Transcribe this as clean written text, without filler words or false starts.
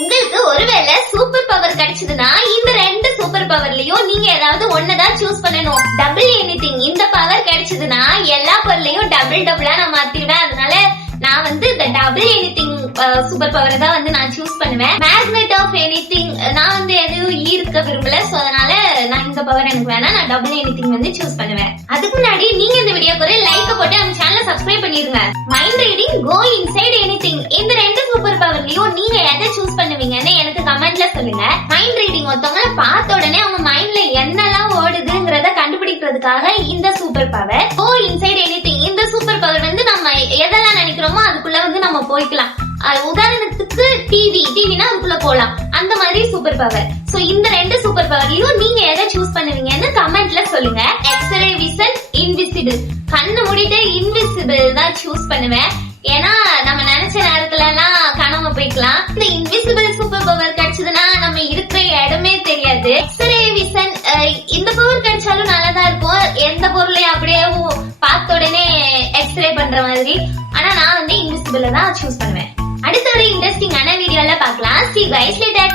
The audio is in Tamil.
உங்களுக்கு ஒருவேளை சூப்பர் பவர் கிடைச்சதுன்னா இந்த ரெண்டு சூப்பர் பவர்லயும் நீங்க ஏதாவது ஒன்னதான் சூஸ் பண்ணணும். டபுள் எனிதிங் இந்த பவர் கிடைச்சதுன்னா எல்லா பொருளையும் டபுளா நான் மாத்திடுவேன். அதனால நான் இந்த டபுள் எனிதிங் சூப்பர் பவர் தான் நான் சூஸ் பண்ணுவேன். மேக்னெட் ஆஃப் எனிதிங் நான் எதையும் ஈர்க்க விரும்பல. சோ அதனால நான் இந்த பவர் எனக்கு வேணா, நான் டபுள் எனிதிங் சூஸ் பண்ணுவேன். அதுக்கு முன்னாடி நீங்க இந்த வீடியோக்கு ஒரு லைக் போட்டு நம்ம சேனலை சப்ஸ்கிரைப் பண்ணிருங்க. Mind reading, go inside anything இந்த ரெண்டு சூப்பர் பவர்லயும் நீங்க எதை சூஸ் பண்ணுவீங்கன்னு எனக்கு கமெண்ட்ல சொல்லுங்க. மைண்ட் ரீடிங் ஒருத்தவங்களை பார்த்த உடனே அவங்க மைண்ட்ல என்னெல்லாம் ஓடுதுங்கிறத கண்டுபிடிக்கிறதுக்காக இந்த super power. Go inside anything இந்த சூப்பர் பவர் நம்ம எதெல்லாம் நினைக்கிறோமோ அதுக்குள்ள நம்ம போய்க்கலாம். உதாரணத்துக்கு டிவினா அதுக்குள்ள போலாம். அந்த மாதிரி சூப்பர் பவர். சோ இந்த ரெண்டு சூப்பர் பவர்லயும் நீங்க எதை சூஸ் பண்ணுவீங்கன்னு கமெண்ட்ல சொல்லுங்க. X-ray vision, invisible. கண்ணு மூடிட்டு இன்விசிபிள் தான் சூஸ் பண்ணுவேன். ஏன்னா நம்ம நினைச்ச நேரத்துல எல்லாம் காணாம போய்க்கலாம். இந்த இன்விசிபிள் சூப்பர் பவர் கிடைச்சதுன்னா நம்ம இருக்கிற இடமே தெரியாது. எக்ஸ்ரே விஷன் இந்த பவர் கிடைச்சாலும் நல்லதா இருக்கும். எந்த பொருளையும் அப்படியே பார்த்த உடனே எக்ஸ்ரே பண்ற மாதிரி. ஆனா நான் இன்விசிபிள் தான் சூஸ் பண்ணுவேன். அடுத்த ஒரு இன்ட்ரெஸ்டிங்கான வீடியோல பார்க்கலாம். See you guys later.